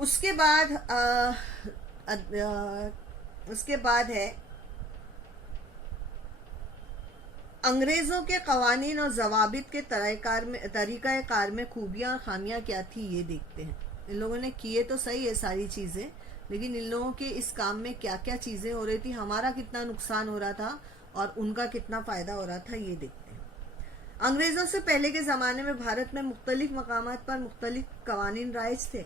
उसके बाद उसके बाद है अंग्रेजों के कवानीन और जवाबित के तरीक़ाकार में खूबियाँ और खामियाँ क्या थी, ये देखते हैं। इन लोगों ने किए तो सही है सारी चीज़ें, लेकिन इन लोगों के इस काम में क्या क्या चीज़ें हो रही थी, हमारा कितना नुकसान हो रहा था और उनका कितना फ़ायदा हो रहा था, ये देखते हैं। अंग्रेज़ों से पहले के ज़माने में भारत में मुख्तलिफ मकामात पर मुख्तलिफ कवानीन राइज थे।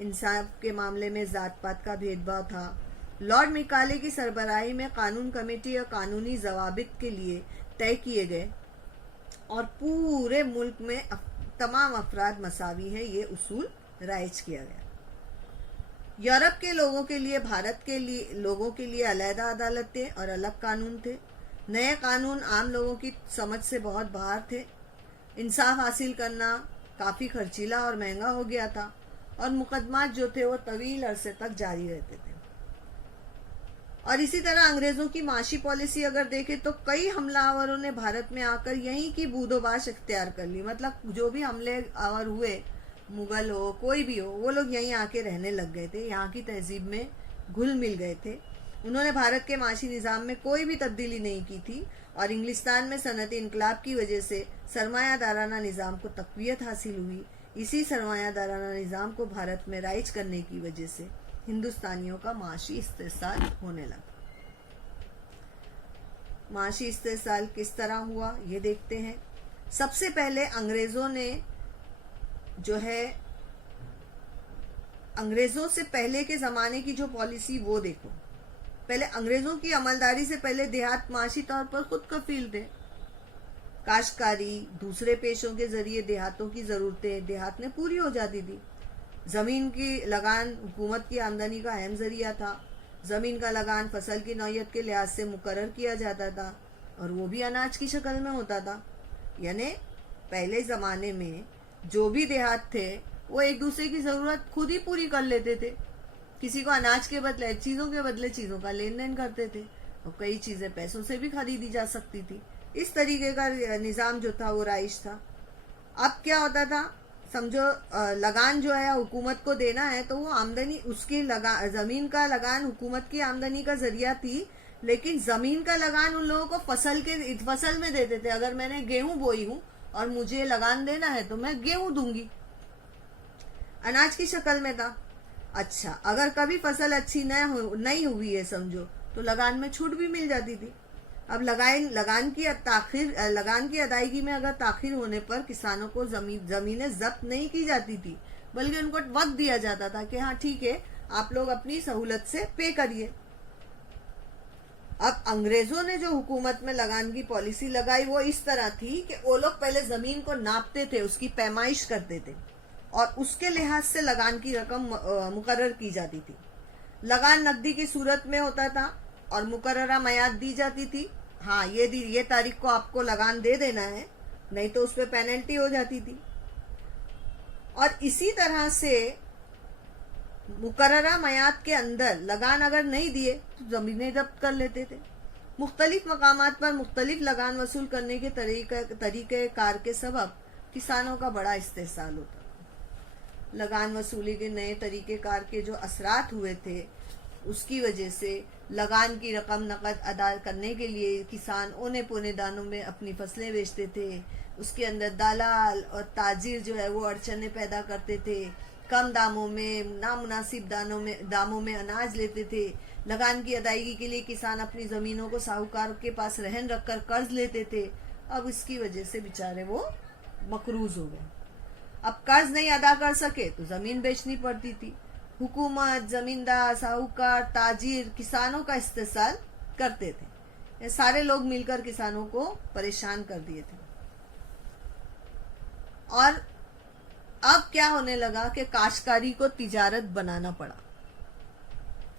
इंसाफ के मामले में ज़ात पात का भेदभाव था। लॉर्ड मिकाले की सरबराही में कानून कमेटी और कानूनी जवाबित के लिए तय किए गए और पूरे मुल्क में तमाम अफराद मसावी है, ये उसूल राइज किया गया। यूरोप के लोगों के लिए भारत के लोगों के लिए अलहदा अदालतें और अलग कानून थे। नए कानून आम लोगों की समझ से बहुत बाहर थे। इंसाफ हासिल करना काफ़ी खर्चीला और महंगा हो गया था और मुकदमात जो थे वो तवील अरसे तक जारी रहते थे। और इसी तरह अंग्रेज़ों की माशी पॉलिसी अगर देखें तो कई हमलावरों ने भारत में आकर यहीं की बूदोबाश इख्तियार कर ली। मतलब जो भी हमले आवर हुए, मुगल हो कोई भी हो, वो लोग यहीं आके रहने लग गए थे, यहाँ की तहजीब में घुल मिल गए थे। उन्होंने भारत के माशी निज़ाम में कोई भी तब्दीली नहीं की थी और इंग्लिस्तान में सनती इनकलाब की वजह से सरमायादाराना निज़ाम को तक़वियत हासिल हुई। इसी सरमायादाराना निज़ाम को भारत में राइज करने की वजह से हिंदुस्तानियों का माशी इस्तेसाल होने लगा। माशी इस्तेसाल किस तरह हुआ, ये देखते हैं। सबसे पहले अंग्रेज़ों ने जो है, अंग्रेज़ों से पहले के ज़माने की जो पॉलिसी वो देखो। पहले अंग्रेज़ों की अमलदारी से पहले देहात माशी तौर पर खुद कफील थे। काश्तकारी, दूसरे पेशों के जरिए देहातों की ज़रूरतें देहात में पूरी हो जाती थी। ज़मीन की लगान हुकूमत की आमदनी का अहम ज़रिया था। ज़मीन का लगान फसल की नौयत के लिहाज से मुकर्रर किया जाता था और वो भी अनाज की शक्ल में होता था। यानी पहले ज़माने में जो भी देहात थे वो एक दूसरे की ज़रूरत खुद ही पूरी कर लेते थे। किसी को अनाज के बदले चीज़ों के बदले चीज़ों का लेन देन करते थे और कई चीज़ें पैसों से भी खरीदी जा सकती थी। इस तरीके का निज़ाम जो था वो राइज था। अब क्या होता था, समझो लगान जो है हुकूमत को देना है तो वो आमदनी उसकी ज़मीन का लगान हुकूमत की आमदनी का जरिया थी, लेकिन ज़मीन का लगान उन लोगों को फसल में देते थे। अगर मैंने गेहूं बोई हूँ और मुझे लगान देना है तो मैं गेहूं दूंगी, अनाज की शक्ल में था। अच्छा, अगर कभी फसल अच्छी नहीं हुई है समझो, तो लगान में छूट भी मिल जाती थी। अब लगान की अदायगी में अगर ताखिर होने पर किसानों को जमीनें जब्त नहीं की जाती थी, बल्कि उनको वक्त दिया जाता था कि हाँ ठीक है, आप लोग अपनी सहूलत से पे करिए। अब अंग्रेजों ने जो हुकूमत में लगान की पॉलिसी लगाई वो इस तरह थी कि वो लोग पहले जमीन को नापते थे, उसकी पैमाइश करते थे और उसके लिहाज से लगान की रकम मुकर्रर की जाती थी। लगान नकदी की सूरत में होता था और मुकर्ररा मयाद दी जाती थी। हाँ, ये तारीख को आपको लगान दे देना है, नहीं तो उस पर पेनल्टी हो जाती थी। और इसी तरह से मुकर्ररा मयाद के अंदर लगान अगर नहीं दिए तो जमीनें जब्त कर लेते थे। मुख्तलिफ मकामात पर मुख्तलिफ लगान वसूल करने के तरीके कार के सबब किसानों का बड़ा इस्तेहसाल होता था। लगान वसूली के नए तरीके कार के जो असरात हुए थे, उसकी वजह से लगान की रकम नकद अदा करने के लिए किसान औने पौने दानों में अपनी फसलें बेचते थे। उसके अंदर दलाल और ताजिर जो है वो अड़चने पैदा करते थे। कम दामों में, नामुनासिब दामों में अनाज लेते थे। लगान की अदायगी के लिए किसान अपनी ज़मीनों को साहूकार के पास रहन रखकर कर्ज लेते थे। अब इसकी वजह से बेचारे वो मकरूज हो गए। अब कर्ज नहीं अदा कर सके तो ज़मीन बेचनी पड़ती थी। हुकूमत, जमींदार, साहूकार, ताजिर किसानों का इस्तेसाल करते थे। ये सारे लोग मिलकर किसानों को परेशान कर दिए थे। और अब क्या होने लगा कि काश्तकारी को तिजारत बनाना पड़ा।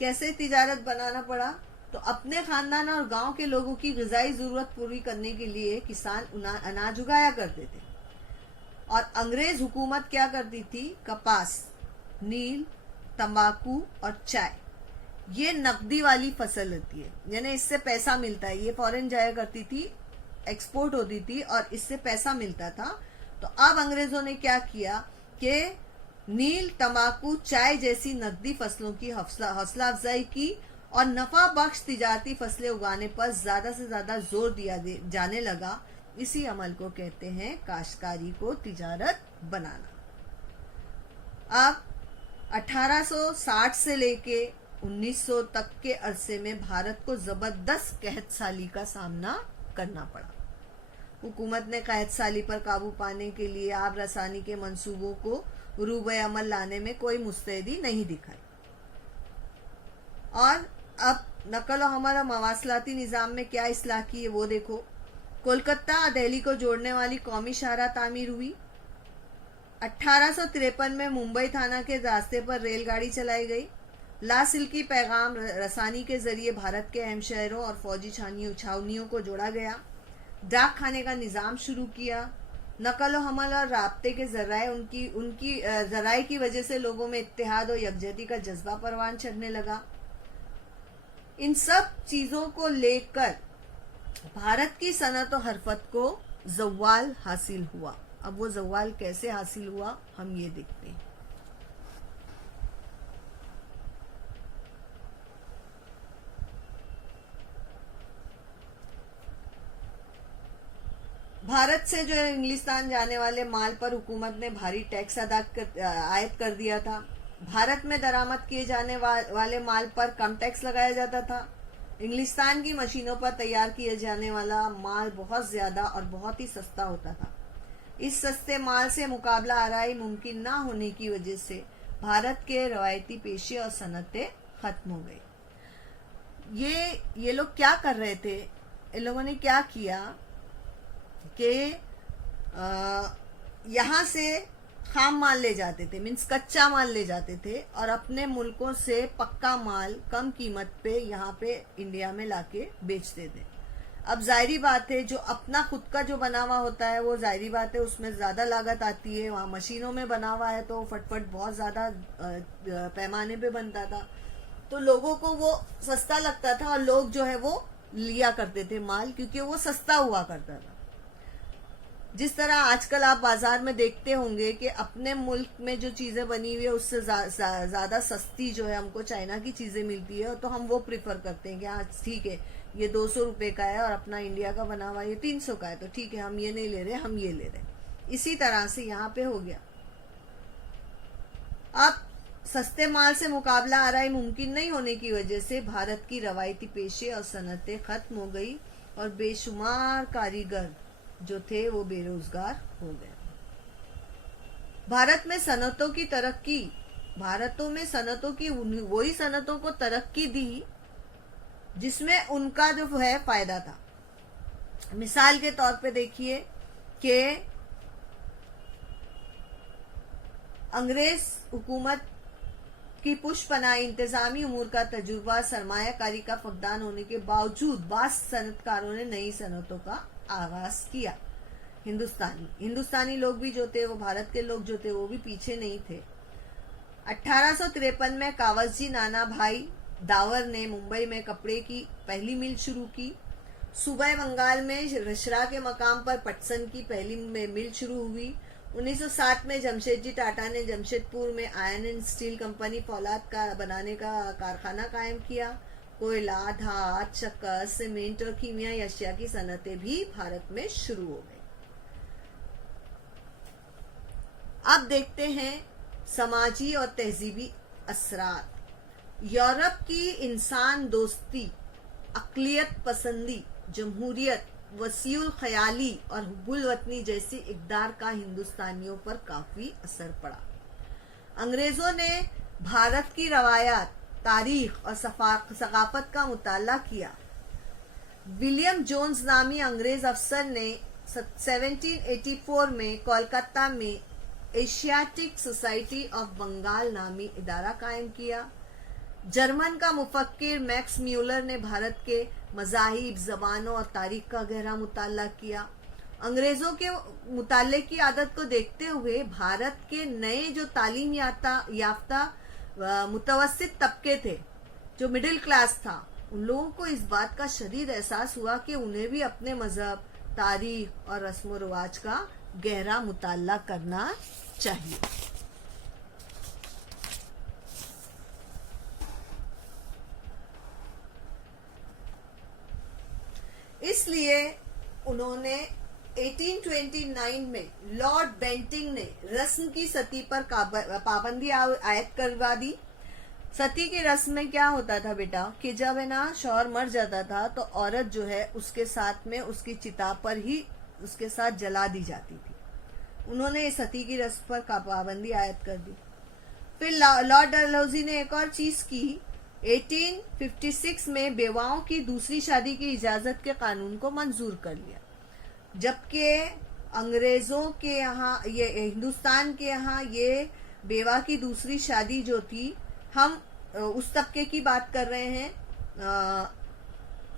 कैसे तिजारत बनाना पड़ा? तो अपने खानदान और गांव के लोगों की ग़िज़ाई ज़रूरत पूरी करने के लिए किसान अनाज उगाया करते थे और अंग्रेज हुकूमत क्या करती थी, कपास, नील, तंबाकू और चाय, ये नकदी वाली फसल होती है, यानी इससे पैसा मिलता है। ये फॉरेन जाया करती थी, एक्सपोर्ट होती थी और इससे पैसा मिलता था। तो अब अंग्रेजों ने क्या किया कि नील, तंबाकू, चाय जैसी नकदी फसलों की हौसला अफजाई की और नफा बख्श तिजारती फसलें उगाने पर ज्यादा से ज्यादा जोर दिया जाने लगा। इसी अमल को कहते हैं काश्तकारी को तिजारत बनाना। अब 1860 से लेके 1900 तक के अरसे में भारत को जबरदस्त कहत साली का सामना करना पड़ा। हुकूमत ने कहत साली पर काबू पाने के लिए आब रसानी के मंसूबों को रूबे अमल लाने में कोई मुस्तैदी नहीं दिखाई। और अब नकल और हमारा मवासलाती निज़ाम में क्या इस्लाह की है वो देखो। कोलकाता और दिल्ली को जोड़ने वाली कौमी शाहराह तामीर हुई। 1853 में मुंबई थाना के रास्ते पर रेलगाड़ी चलाई गई। लासिल्की पैगाम रसानी के जरिए भारत के अहम शहरों और फौजी छावनियों को जोड़ा गया। डाक खाने का निज़ाम शुरू किया। नकल हमल और राब्ते के जराए उनकी जराए की वजह से लोगों में इत्तेहाद और यकजहती का जज्बा परवान चढ़ने लगा। इन सब चीजों को लेकर भारत की सनत और हरफत को जवाल हासिल हुआ। अब वो जवाल कैसे हासिल हुआ हम ये देखते हैं। भारत से जो इंग्लिस्तान जाने वाले माल पर हुकूमत ने भारी टैक्स आयद कर दिया था। भारत में दरामद किए जाने वाले माल पर कम टैक्स लगाया जाता था। इंग्लिस्तान की मशीनों पर तैयार किए जाने वाला माल बहुत ज्यादा और बहुत ही सस्ता होता था। इस सस्ते माल से मुकाबला आराई मुमकिन ना होने की वजह से भारत के रवायती पेशे और सनतें खत्म हो गई। ये लोग क्या कर रहे थे? इन लोगों ने क्या किया कि यहाँ से खाम माल ले जाते थे, मीन्स कच्चा माल ले जाते थे और अपने मुल्कों से पक्का माल कम कीमत पे यहाँ पे इंडिया में लाके बेचते थे। अब जाहिरी बात है जो अपना खुद का जो बना हुआ होता है वो जाहिरी बात है उसमें ज्यादा लागत आती है। वहाँ मशीनों में बना हुआ है तो फटफट बहुत ज्यादा पैमाने पे बनता था, तो लोगों को वो सस्ता लगता था और लोग जो है वो लिया करते थे माल, क्योंकि वो सस्ता हुआ करता था। जिस तरह आजकल आप बाजार में देखते होंगे कि अपने मुल्क में जो चीजें बनी हुई है उससे ज्यादा सस्ती जो है हमको चाइना की चीजें मिलती है, तो हम वो प्रिफर करते हैं कि हाँ ठीक है ये 200 रुपए का है और अपना इंडिया का बना हुआ ये 300 का है, तो ठीक है हम ये नहीं ले रहे, हम ये ले रहे। इसी तरह से यहाँ पे हो गया। अब सस्ते माल से मुकाबला आराई मुमकिन नहीं होने की वजह से भारत की रवायती पेशे और सनतें खत्म हो गई और बेशुमार कारीगर जो थे वो बेरोजगार हो गए। भारत में सनतों की तरक्की, भारतों में सनतों की वही सनतों को तरक्की दी जिसमें उनका जो है फायदा था। मिसाल के तौर पे देखिए कि अंग्रेज हुकूमत की पुष्पनाई इंतजामी उमूर का तजुर्बा सरमायाकारी का फकदान होने के बावजूद बास सनतकारों ने नई सनतों का आगाज किया। हिंदुस्तानी लोग भी जो थे वो भारत के लोग जो थे वो भी पीछे नहीं थे। 1853 में कावसजी नाना भाई दावर ने मुंबई में कपड़े की पहली मिल शुरू की। सूबे बंगाल में रशरा के मकाम पर पटसन की पहली मिल शुरू हुई। 1907 में जमशेदजी टाटा ने जमशेदपुर में आयरन एंड स्टील कंपनी फौलाद का बनाने का कारखाना कायम किया। कोयला, धात, शक्कर, सीमेंट और कीमियाई अशिया की सनतें भी भारत में शुरू हो गई। अब देखते हैं समाजी और तहजीबी असरात। यूरोप की इंसान दोस्ती, अक़लियत पसंदी, जमहूरियत, वसीउल ख़याली और हुब्बुल वतनी जैसी इक़दार का हिंदुस्तानियों पर काफी असर पड़ा। अंग्रेजों ने भारत की रवायात, तारीख और सकाफत का मुताला किया। विलियम जोन्स नामी अंग्रेज अफसर ने 1784 में कोलकाता में एशियाटिक सोसाइटी ऑफ बंगाल नामी इदारा कायम किया। जर्मन का मुफक्किर मैक्स म्यूलर ने भारत के मज़ाहिब, ज़बानों और तारीख का गहरा मुताला किया। अंग्रेजों के मुताले की आदत को देखते हुए भारत के नए जो तालीम याफ्ता मुतवस्सित तबके थे, जो मिडिल क्लास था, उन लोगों को इस बात का शदीद एहसास हुआ कि उन्हें भी अपने मजहब, तारीख और रस्म व रिवाज का गहरा मुताला करना चाहिए। इसलिए उन्होंने 1829 में लॉर्ड बेंटिंग ने रस्म की सती पर पाबंदी आयद करवा दी। सती की रस्म में क्या होता था बेटा कि जब है ना शौहर मर जाता था तो औरत जो है उसके साथ में उसकी चिता पर ही उसके साथ जला दी जाती थी। उन्होंने सती की रस्म पर पाबंदी आयद कर दी। फिर लॉर्ड डलहौजी ने एक और चीज की। 1856 में बेवाओं की दूसरी शादी की इजाजत के कानून को मंजूर कर लिया, जबकि अंग्रेजों के यहाँ ये हिंदुस्तान के यहाँ ये बेवा की दूसरी शादी जो थी, हम उस तबके की बात कर रहे हैं,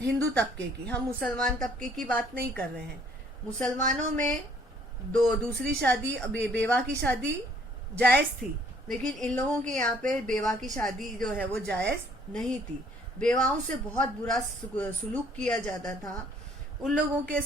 हिंदू तबके की, हम मुसलमान तबके की बात नहीं कर रहे हैं। मुसलमानों में दूसरी शादी बेवा की शादी जायज थी, लेकिन इन लोगों के यहाँ पे बेवा की शादी जो है वो जायज नहीं थी। बेवाओं से बहुत बुरा सुलूक किया जाता था। उन लोगों के